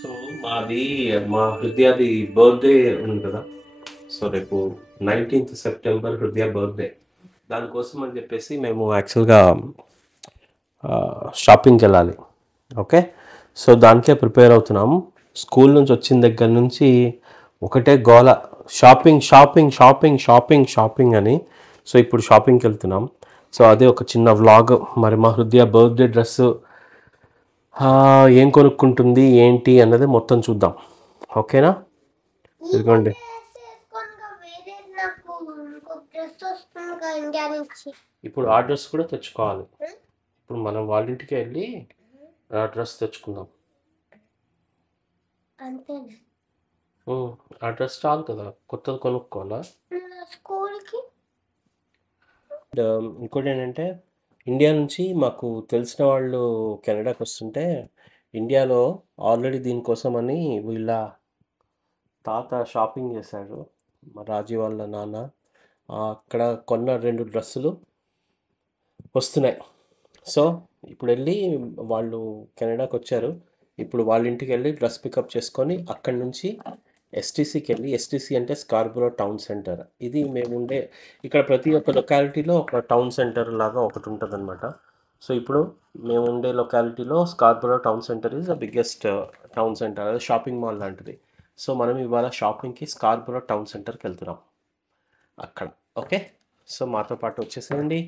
So మాది మా హృదయాది birthday ఉంది కదా! సో రేపు 19థ్ సెప్టెంబర్ హృదయ బర్త్‌డే. దానికోసం అని చెప్పేసి మేము యాక్చువల్‌గా షాపింగ్‌కెళ్ళాలి. ఓకే. సో దానికే ప్రిపేర్ అవుతున్నాం. స్కూల్ నుంచి వచ్చిన దగ్గర నుంచి ఒకటే గోల. Shopping, shopping, shopping, shopping, shopping అని. సో ఇప్పుడు షాపింగ్‌కెళ్తున్నాం. సో అదే ఒక చిన్న వ్లాగ్. మరి మా హృదయ బర్త్‌డే డ్రెస్సు ఏం కొనుక్కుంటుంది ఏంటి అన్నది మొత్తం చూద్దాం. ఓకేనా? ఇదిగోండి. ఇప్పుడు ఆ డ్రెస్ కూడా తెచ్చుకోవాలి. ఇప్పుడు మనం వాళ్ళ ఇంటికి వెళ్ళి ఆ డ్రెస్ తెచ్చుకుందాం. ఆ డ్రెస్ చాలు కదా, కొత్తది కొనుక్కోవాలా? ఇంకోటి ఏంటంటే ఇండియా నుంచి మాకు తెలిసిన వాళ్ళు కెనడాకి వస్తుంటే ఇండియాలో ఆల్రెడీ దీనికోసం అని వీళ్ళ తాత షాపింగ్ చేశాడు, మా రాజీ వాళ్ళ నాన్న. అక్కడ కొన్న 2 డ్రెస్సులు వస్తున్నాయి. సో ఇప్పుడు వెళ్ళి వాళ్ళు కెనడాకి వచ్చారు. ఇప్పుడు వాళ్ళ ఇంటికి వెళ్ళి డ్రెస్ పికప్ చేసుకొని అక్కడి నుంచి ఎస్టీసీకి వెళ్ళి, ఎస్టీసీ అంటే స్కార్బరో టౌన్ సెంటర్. ఇది మేము ఉండే ఇక్కడ ప్రతి ఒక్క లొకాలిటీలో ఒక టౌన్ సెంటర్ లాగా ఒకటి ఉంటుంది అనమాట. సో ఇప్పుడు మేము ఉండే లొకాలిటీలో Scarborough town centre is the biggest town centre, అదే షాపింగ్ మాల్ లాంటిది. సో మనం ఇవాళ షాపింగ్కి స్కార్బరో టౌన్ సెంటర్కి వెళ్తున్నాం అక్కడ. ఓకే. సో మాతో పాటు వచ్చేసేయండి,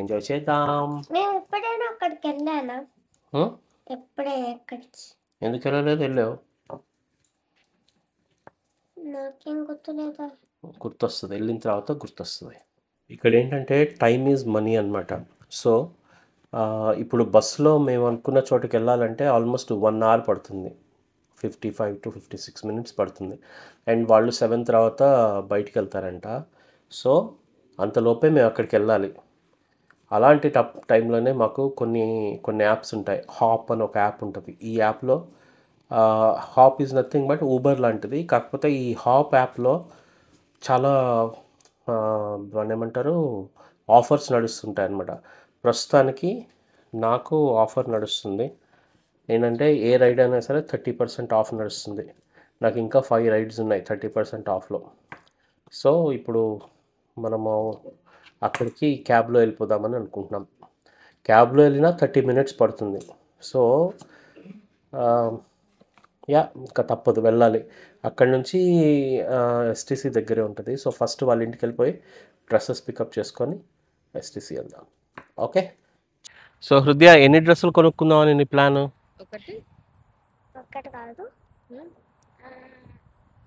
ఎంజాయ్ చేద్దాం. మేము ఎప్పుడైనా అక్కడికి వెళ్ళానా? ఎప్పుడైనా ఎక్కడికి? ఎందుకు వెళ్ళలేదు? వెళ్ళావు. నాకేం గుర్తులేదా? గుర్తొస్తుంది, వెళ్ళిన తర్వాత గుర్తొస్తుంది. ఇక్కడ ఏంటంటే టైమ్ ఈజ్ మనీ అనమాట. సో ఇప్పుడు బస్సులో మేము అనుకున్న చోటుకి వెళ్ళాలంటే ఆల్మోస్ట్ 1 అవర్ పడుతుంది, 55 to 56 మినిట్స్ పడుతుంది. అండ్ వాళ్ళు 7 తర్వాత బయటికి వెళ్తారంట. సో అంతలోపే మేము అక్కడికి వెళ్ళాలి. అలాంటి టైంలోనే మాకు కొన్ని యాప్స్ ఉంటాయి. హాప్ అని ఒక యాప్ ఉంటుంది. ఈ యాప్లో hop is nothing but Uber లాంటిది. కాకపోతే ఈ హాప్ యాప్లో చాలా దాన్ని ఏమంటారు, ఆఫర్స్ నడుస్తుంటాయి అన్నమాట. ప్రస్తుతానికి నాకు ఆఫర్ నడుస్తుంది ఏంటంటే ఏ రైడ్ అయినా సరే 30% ఆఫ్ నడుస్తుంది. నాకు ఇంకా 5 రైడ్స్ ఉన్నాయి 30% ఆఫ్లో. సో ఇప్పుడు మనము అక్కడికి క్యాబ్లో వెళ్ళిపోదామని అనుకుంటున్నాం. క్యాబ్లో వెళ్ళినా 30 మినిట్స్ పడుతుంది. సో ఇంకా తప్పదు, వెళ్ళాలి. అక్కడి నుంచి ఎస్టీసీ దగ్గరే ఉంటుంది. సో ఫస్ట్ వాళ్ళ ఇంటికి వెళ్ళిపోయి డ్రెస్సెస్ పికప్ చేసుకొని ఎస్టీసీ వెళ్దాం. ఓకే. సో హృదయ, ఎన్ని డ్రెస్సులు కొనుక్కుందామని నీ ప్లాను? ఒక్కటి కాదు,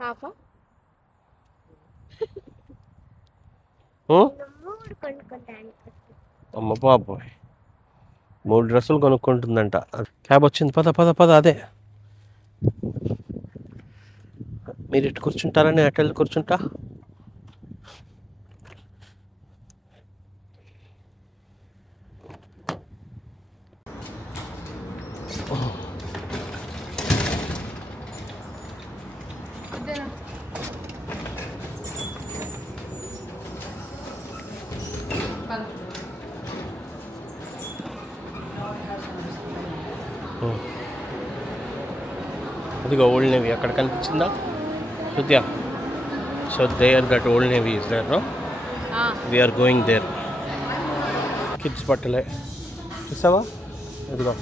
హాఫ్. 3 కొనుక్కుంటాను. అమ్మ బాబోయ్, 3 డ్రెస్సులు కొనుక్కుంటుందంట. క్యాబ్ వచ్చింది, పద పద పద. అదే మీరు ఇటు కూర్చుంటారా, నేను అటు వెళ్ళి కూర్చుంటా. అదిగో ఓల్డ్ నేవీ అక్కడ కనిపించిందా Hrudaya? So there that Old Navy is there. No, we're going there. Kids బట్టలే చూసావా? ఇదిగో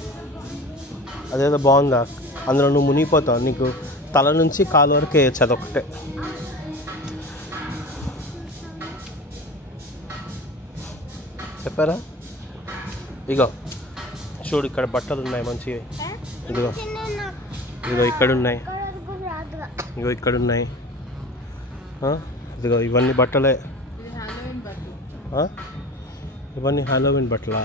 అదేదో బాగుందా, అందులో నువ్వు మునిగిపోతావు. నీకు తల నుంచి కాలు వరకు వేయచ్చు, అదొకటే. చెప్పారా? ఇగో చూడు, ఇక్కడ బట్టలు ఉన్నాయి మంచివి. ఇదిగో ఇదిగో ఇక్కడ ఉన్నాయి, ఇగో ఇక్కడ ఉన్నాయి. ఇదిగో ఇవన్నీ బట్టలే. ఇవన్నీ హాలోవిన్ బట్టలా?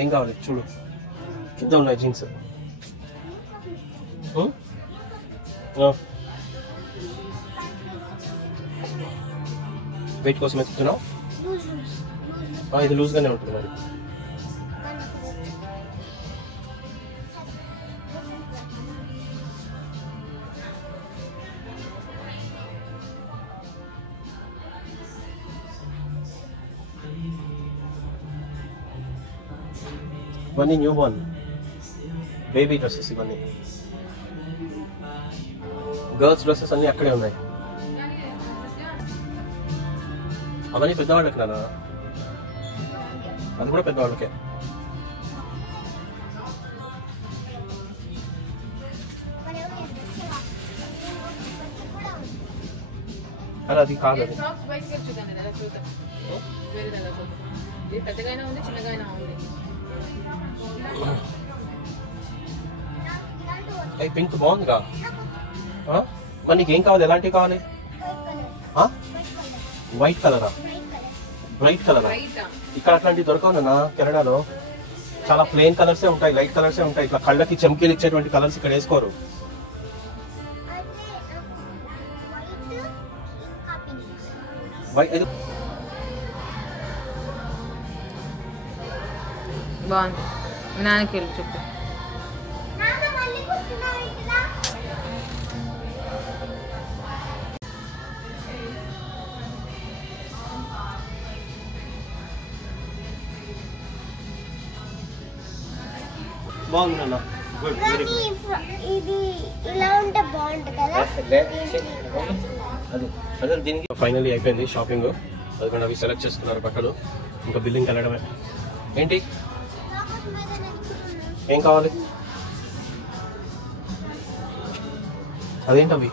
ఏం కావాలి చూడు, కింద ఉన్నాయి జీన్స్. వెయిట్ కోసం ఎత్తుతున్నావు? లూజ్ ఇది లూజ్గానే ఉంటుంది మరి. ఇవన్నీ న్యూ బోర్న్ బేబీ డ్రెస్సెస్, ఇవన్నీ గర్ల్స్ డ్రెస్సెస్ అన్నీ అక్కడే ఉన్నాయి. అవన్నీ పెద్దవాళ్ళకి నాన్న, అది కూడా పెద్దవాళ్ళకే. అలా అది కాదు, అది అవి పింక్ బాగుందిగా. మరి నీకేం కావాలి, ఎలాంటివి కావాలి? వైట్ కలరా? బ్రైట్ కలరా? ఇక్కడ అట్లాంటివి దొరకవునా కెనడాలో? చాలా ప్లెయిన్ కలర్సే ఉంటాయి, లైట్ కలర్సే ఉంటాయి. ఇట్లా కళ్ళకి చమ్కీలు ఇచ్చేటువంటి కలర్స్ ఇక్కడ వేసుకోరు. బాగుంది. నాన్నకి వెళ్ళి చెప్పు. బాగుంది నాన్న, గుడ్, వెరీ గుడ్. ఇది ఇలా ఉంటే బాగుంటుంది కదా. అదే దీనికి ఫైనల్లీ అయిపోయింది షాపింగ్. అది కూడా అవి సెలెక్ట్ చేసుకున్నారు బట్టలు, ఇంకా బిల్లింగ్ వెళ్ళడమే. ఏంటి ఏం కావాలి? అదేంటవి?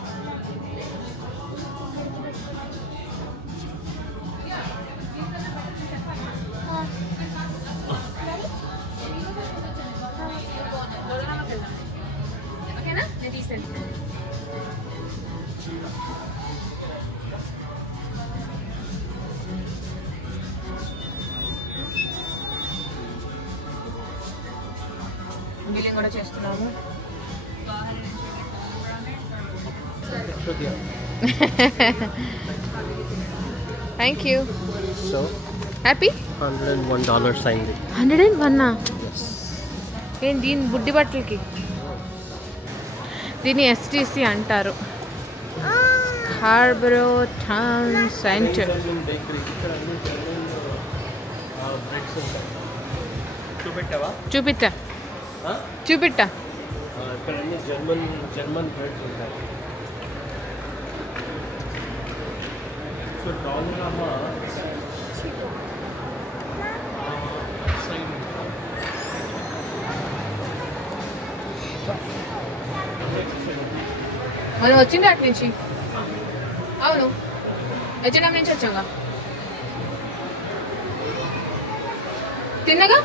బిల్లింగ్ కూడా చేస్తున్నాము. Thank you. So happy. $101 అయింది. 101? ఏం దీని బుడ్డి బట్టలకి? దీన్ని STC అంటారు, స్కార్బరో టౌన్ సెంటర్. చూపిట్టా చూపిట్టా. ఇక్కడ జర్మన్ బ్రెడ్స్ ఉంటాయి. సో డాలరామా మనం వచ్చింది అటు నుంచి. అవును, H&M నుంచి వచ్చాగా. తిన్నగా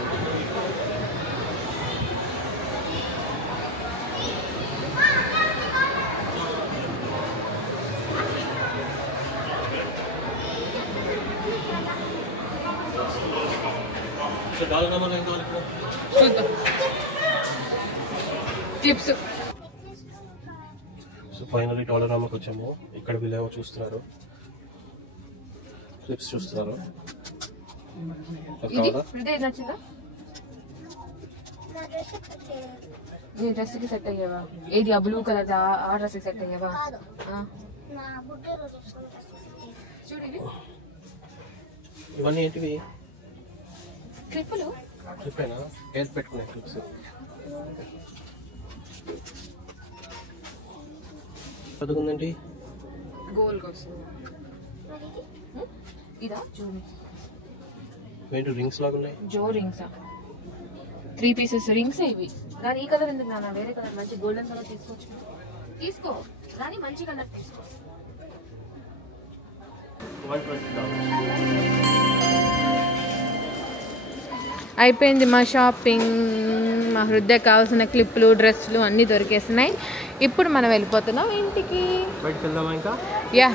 చూద్దాం. క్లిప్స్. సో ఫైనల్లీ డాలరామాకి వచ్చాము. ఇక్కడ వీళ్ళేవో చూస్తున్నారు, క్లిప్స్ చూస్తున్నారు. నచ్చిందా? నీ డ్రెస్కి సెట్ అయ్యేవా? ఏది ఆ బ్లూ కలర్ ఆ డ్రెస్కి సెట్ అయ్యేవా? చూడండి, ఇవన్నీ ఏంటివి? క్లిప్పులు. క్లిప్పేనా? హెయిర్ పెట్టుకునే క్లిప్స్. చదువుకుందండి గోల్ కోసం. ఇదా చూడు, ఏంటి రింగ్స్ లాగా ఉన్నాయి? జో రింగ్సా? 3 పీసెస్ రింగ్స్ ఇవి. కానీ ఈ కలర్ ఎందుకు నాన్న? వేరే కలర్ మంచి గోల్డెన్ కలర్ తీసుకోవచ్చు. తీసుకో, కానీ మంచి కలర్ తీసుకో. అయిపోయింది మా షాపింగ్. మా హృదయ కావాల్సిన క్లిప్పులు, డ్రెస్సులు అన్నీ దొరికేస్తున్నాయి. ఇప్పుడు మనం వెళ్ళిపోతున్నాం ఇంటికి. బయటకు వెళ్దామా ఇంకా? యా.